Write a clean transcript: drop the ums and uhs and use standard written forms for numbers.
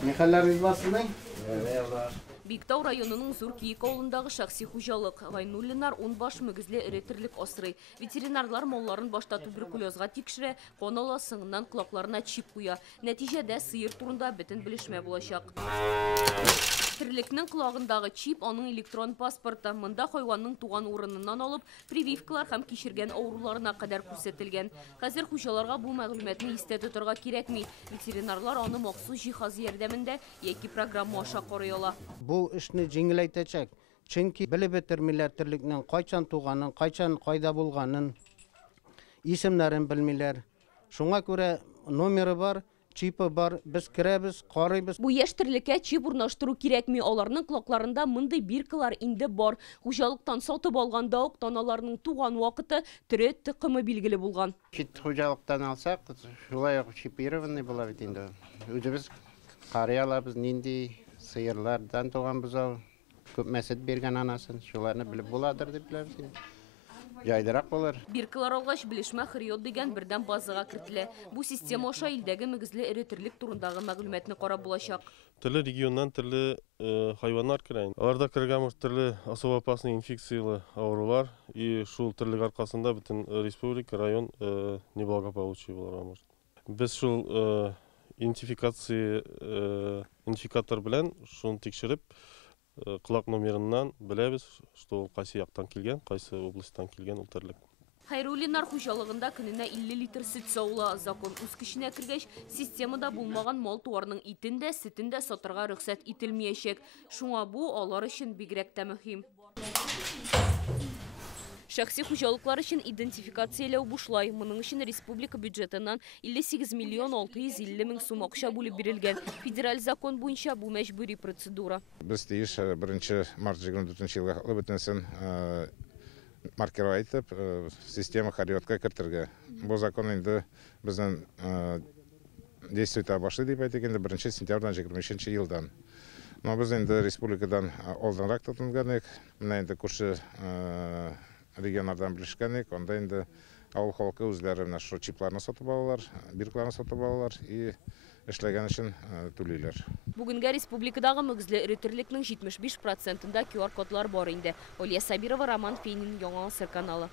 Михайларыңыз басылдың? Биктау районының Зуркиик ауылындағы шақси хужалық. Ғайнуллинар 10 баш мүгізле іреттірлік осырый. Ветеринарлар молларын башта туберкулезға текшіре, қонала сыңынан құлақларына чип қуя. Нәтижеде сыйыр турында бітін білішме болашақ. Тірлікнің құлағындағы чип оның электрон паспорты. Мында хайуанның туған орынынан алып, прививкалар һәм кешірген ауруларына қадар көрсетілген. Қазір хужаларға бұл мәгълүматны истә тотырга кирәкми. Ветеринарлар аны махсус җиһаз ярдәмендә яки программа аша карый ала. Бұл ішні жеңілейтecek. Чөнки біліп бетермиләр тірлікнең кайчан туганын, кайчан кайда булганын, исемнәрен белмиләр. Шуңа күрә номері бар, чипы бар, біз керәбез, карыйбыз. Бу яшь тірлеккә чип урнаштыру кирәкми. Аларның колакларында мындай биркалар инде бар. Хуҗалыктан сатып алганда ук таналарның туган вакыты, төре тыкымы билгеле булган. Чит хуҗалыктан алсак, шулай ук чипированный була бит инде. Үзебез карый алабыз, нинди сыерлардан туган бузау, күп мәсет бергән анасын, шуларны белеп буладыр дип беләбез. Жайдырак булыр. Биркалар алгач билешмә хриот дигән бердән базага кертелә. Бу система аша илдәге мөгезле эретерлек турындагы мәгълүматны карап булачак. Төрле регионнан төрле хайваннар керә. Аларда кергән төрле особо опасный инфекциялы авырулар и шул терлек аркасында бөтен республика, район неблагополучие булырга может. Без шул идентификатор белән шуны тикшереп, құлақ номерынан біләбіз, что қайсы яқтан келген, қайсы облыстан келген ул тірлік. Хайруллинар хужалыгында көненә 50 литр сөт саула. Закон үз көченә кергәч, системада булмаган мал туарының итен дә, сөтен дә сатырга рөхсәт ителмәячәк. Шуңа бу алар өчен бигрәк тә мөһим. Шәхси хуҗалыклар өчен идентификацияләү бушлай. Моның өчен республика бюджетыннан 58 миллион 650 мең сум акча бүлеп бирелгән. Федераль закон буенча бу мәҗбүри процедура. Без тиеш 1 март 2024 елга бөтенсен маркер айтып, система хариотка кертергә. Бу закон инде безнең действиет башлый дип әйтгәндә 1 сентябрьдән 23 елдан. Но без инде республикадан алданрак тотынган идек. Менә инде күрше регионнардан билешкәнек, онда инде авыл халкы үзләре менә шу чипларны сатып алалар, биркларны сатып алалар и эшләгән өчен түлиләр. Бүгенгә республикадагы мөгезле эретерлекнең 75%-ында QR-кодлар бар инде. Олия Сабирова, Роман Фейнин, Яңа Гасыр каналы.